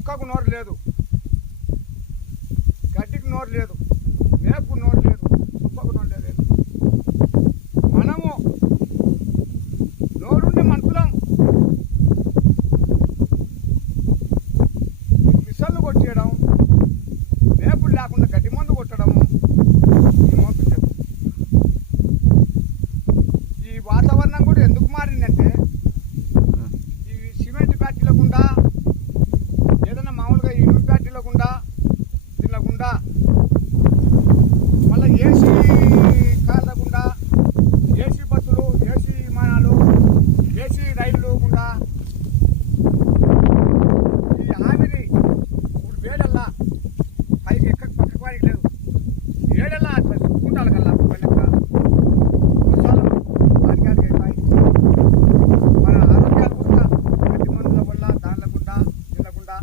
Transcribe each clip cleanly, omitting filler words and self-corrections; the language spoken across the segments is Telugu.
మొక్కకు నోరు లేదు, గడ్డికి నోరు లేదు, మేపుకు నోరు లేదు, కుప్పకు నోరు లేదు. మనము నోరుండి మనుషులం. మిషన్లు కొట్టేయడం, మేపులు లేకుండా గడ్డి మందు కొట్టడము ఈ మోపించదు. ఈ వాతావరణం కూడా ఎందుకు మారిందంటే ఈ సిమెంట్ ఫ్యాక్టరీల గుండా ఏదైనా మామూలుగా ఇనుము ఫ్యాక్టరీల గుండా తినకుండా మళ్ళీ ఏసీ కార్ల గుండా, ఏసీ బస్సులు, ఏసీ విమానాలు, ఏసీ రైళ్ళు గుండా ఈ ఆవిరి ఇప్పుడు వేడల్లా పైకి ఎక్కడికి పక్కకు వారికి లేదు. వేడల్లా అట్లా చుట్టుకుంటారు కల్లా పల్లెక్క వర్షాలు వాటికాడికి అయిపోయి మన ఆరోగ్యాలు కూడా గడ్డి మందుల వల్ల దానిల గుండా తినకుండా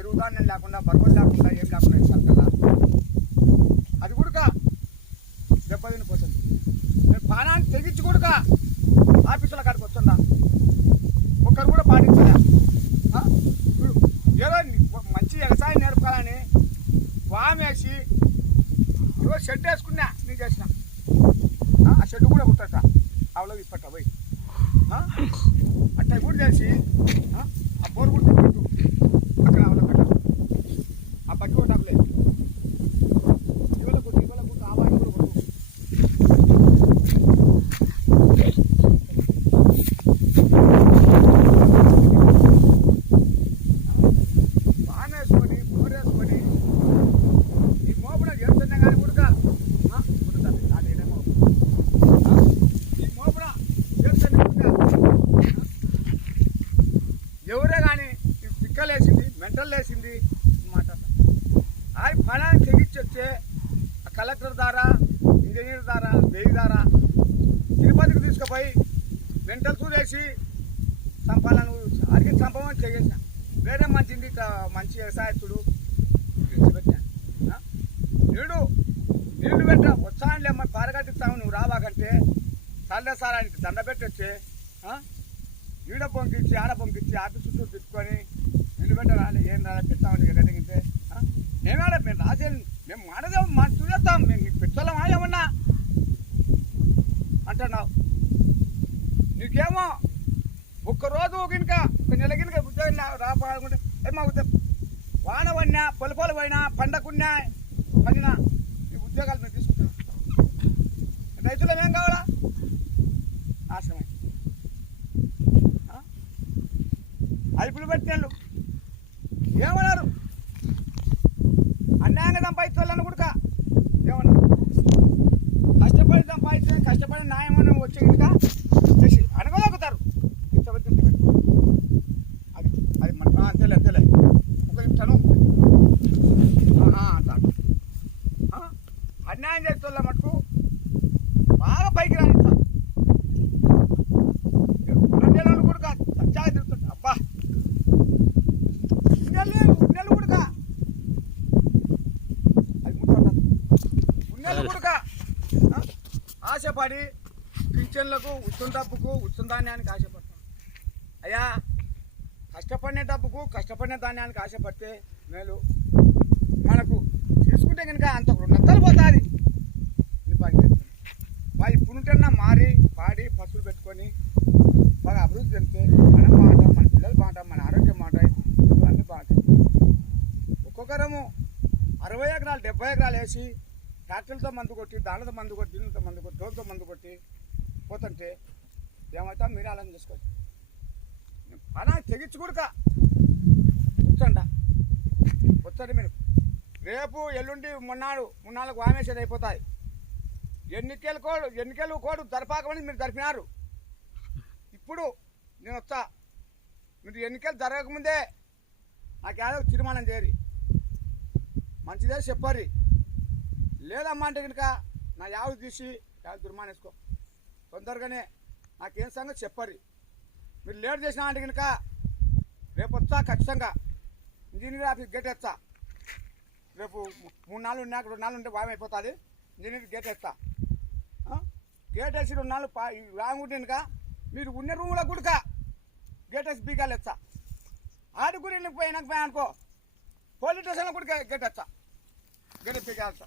ఎరువుదాన్యం లేకుండా బరువులు లేకుండా ఏం లేకుండా ఇస్తారు కదా, అది కూడా దెబ్బతినిపోతుంది. మేము పానాన్ని తెగించి కూడా ఆఫీసుల కాడికి వస్తుందా ఒక్కరు కూడా పాటించలే. ఏదో మంచి వ్యవసాయం నేర్పాలని వామేసి ఏదో షెడ్ వేసుకున్నా నేను చేసిన ఆ షెడ్ కూడా కుట్టట అవలో ఇప్పట పోయి అట్ట కూడా చేసి ఆ బోరు కూడా పెట్టు అక్కడ అవలో పెట్ట ఆ బట్టి కూడా లేదు ఇవాళ కుట్టు ఆ వాడి కూడా కుట్టు. బానేసుకొని బోరేసుకొని ఈ మోపున చేస్తున్నా కానీ కూడా కుడుతుంది అదేమో ఈ మోపున చేస్తున్నా ఎవరే కానీ పిక్కలేసింది మెంటల్ లేసింది మాట్లాడతా ఆ ఫలాన్ని తెగించొచ్చే కలెక్టర్ ద్వారా, ఇంజనీర్ ద్వారా, బేయి ద్వారా తిరుపతికి తీసుకుపోయి మెంటల్ చూసేసి సంపాలను అడిగి చంపమని చేసేసిన. వేరే మంచిది మంచి వ్యవసాయస్తుడు పెట్టాను. నీళ్లు పెట్ట వచ్చాను లేమ్మ పారగట్టిస్తాము నువ్వు రావాకంటే చల్లే సార్ ఆయనకి దండ పెట్టొచ్చే ఈడ పొంకిచ్చి ఆడ పొంకిచ్చి ఆఫీస్ చుట్టూ తిట్టుకొని నీళ్ళు పెట్ట రాలే ఏం రాలే పెడతామని గడ్డగితే మేమేడ మేము రాసే మేము మాడదే మనం చూసేస్తాం మేము నీకు పెట్టాలమా ఏమన్నా అంటున్నావు. నీకేమో ఒక్కరోజు గినక ఒక నెల గినక ఉద్యోగం రాపాడుకుంటే ఏమో వాన పడినా పొలపొల పోయినా పండకున్నా పడినా ఈ ఉద్యోగాలు మేము తీసుకుంటున్నాం. రైతులం ఏం కావాలా నాశనమే. అలుపులు పెట్టినళ్ళు ఏమన్నారు అన్యాయంగా సంపాదించాలని కూడా ఏమన్నారు కష్టపడి సంపాదించిన కష్టపడి న్యాయమని వచ్చే ఇంకా చేసి అనగలుగుతారు. అది అది మన అంతేలే అంతేలే ఒక నిమిషాను అంటారు. అన్యాయం చేస్తున్న మటుకు బాగా పైకి రానిస్తారు. నెలలు కూడా సచ్చాగా తిరుగుతుంది. అబ్బా నెలలు కూడా అది నెలలు కూడా ఆశపడి పింఛన్లకు ఉత్తున్న డబ్బుకు ఉత్తున్న ధాన్యానికి ఆశపడతాం. అయ్యా కష్టపడిన డబ్బుకు కష్టపడిన ధాన్యానికి ఆశపడితే మేలు. మనకు తీసుకుంటే కనుక అంత 2 నెలలు పోతుంది. బాగా ఇప్పుడుంటన్నా మారి పాడి పశువులు పెట్టుకొని బాగా అభివృద్ధి చెందితే మనం బాగుంటాం, మన పిల్లలు బాగుంటాం, మన ఆరోగ్యం బాగుంటాయి, అన్నీ బాగుంటాయి. ఒక్కొక్కరము 60 ఎకరాలు 70 ఎకరాలు వేసి ట్రాక్టర్లతో మందు కొట్టి దానితో మందు కొట్టి దీనితో మందు కొట్టి డోర్తో మందు కొట్టి పోతుంటే ఏమవుతా మీరే ఆలోచన చేసుకోవచ్చు. పనా తెగించి కూడా కూర్చోండి వచ్చండి మీరు. రేపు ఎల్లుండి మున్నాళ్ళకు వామేసేది అయిపోతుంది. ఎన్నికలు కోడు జరపాకమని మీరు జరిపినారు. ఇప్పుడు నేను వస్తా. మీరు ఎన్నికలు జరగకముందే నాకు ఏదో తీర్మానం చేయరు, మంచిదే చెప్పారు. లేదమ్మా అంటే కనుక నా యావు తీసి తీర్మానం వేసుకో. తొందరగానే నాకేం సంగతి చెప్పారు. మీరు లేట్ చేసినా అంటే కనుక రేపు వస్తా ఖచ్చితంగా. ఇంజనీర్ ఆఫీస్ గేట్ వేస్తా. రేపు 3 నాలుగు ఉన్నాక 2 నాలుగు ఉంటే వాయం అయిపోతుంది. ఇంజనీర్ గేట్ వేస్తా. గేట్ వేసి 2 నాలుగు రాంగుంటే కనుక మీరు ఉన్న రూమ్లో కూడా గేట్ వేసి బీగాలు వేస్తా. ఆడి కూడా వెళ్ళిపోయినాక అనుకో పోలీస్ స్టేషన్లో కూడా గెట్టచ్చా గెట్ బిగాలచ్చా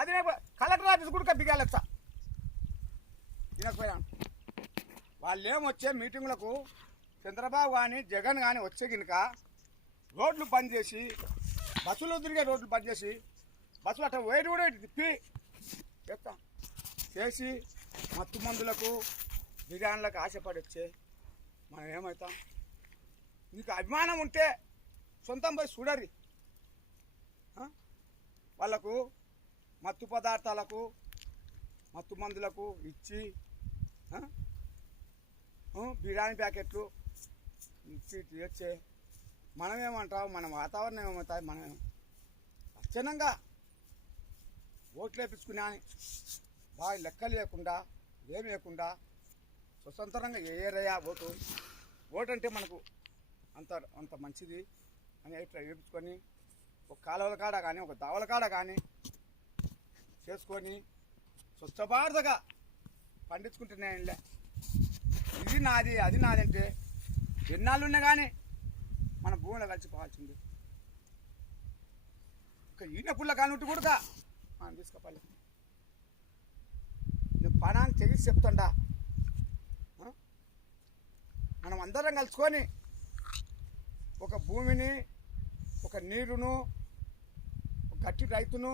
అది కలెక్టర్ ఆఫీస్ కూడా బిగాలచ్చా తినకపోయాను. వాళ్ళు ఏమొచ్చే మీటింగులకు చంద్రబాబు కానీ జగన్ కానీ వచ్చే గినక రోడ్లు బంద్ చేసి బస్సులు తిరిగే రోడ్లు బంద్ చేసి బస్సులు అట్లా వేడి కూడా తిప్పి చెప్తాం చేసి మత్తు మందులకు బిర్యానీలకు ఆశపడి వచ్చే మనం ఏమవుతాం? నీకు అభిమానం ఉంటే సొంతం పోయి చూడరి. వాళ్ళకు మత్తు పదార్థాలకు మత్తు మందులకు ఇచ్చి బిర్యానీ ప్యాకెట్లు ఇచ్చి తెచ్చే మనమేమంటావు? మన వాతావరణం ఏమవుతాయి? మనం లక్షణంగా ఓట్లు వేపించుకున్నా అని బాగా లెక్క లేకుండా ఏం లేకుండా స్వతంత్రంగా ఏరయ్యా ఓటు అంటే మనకు అంత మంచిది అని ఇట్లా వేపించుకొని ఒక కాలువల కాడ కానీ ఒక దావల కాడ కానీ చేసుకొని స్వచ్ఛభారతగా పండించుకుంటున్నాయిలే. ఇది నాది అది నాది అంటే ఎన్నాళ్ళు ఉన్నా కానీ మన భూమిలో కలిసిపోవాల్సింది. ఒక ఈయన పుల్ల కానుంటి కూడా మనం తీసుకోవాలి. నువ్వు పనాన్ని తెగిసి చెప్తుండా మనం అందరం కలుసుకొని ఒక భూమిని ఒక నీరును ఒక గట్టి రైతును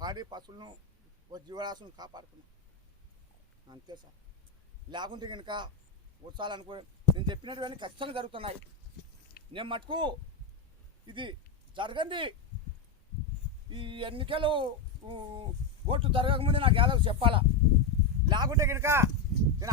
పాడి పశువులను ఒక జీవరాశులను కాపాడుకున్నాం అంతే సార్. లేకుంటే కనుక వచ్చాలనుకో నేను చెప్పినట్టుగానే ఖచ్చితంగా జరుగుతున్నాయి. నేను మటుకు ఇది జరగండి ఈ ఎన్నికలు ఓట్లు జరగకముందే నాకు ఏదో చెప్పాలా. లేకుంటే కనుక నేను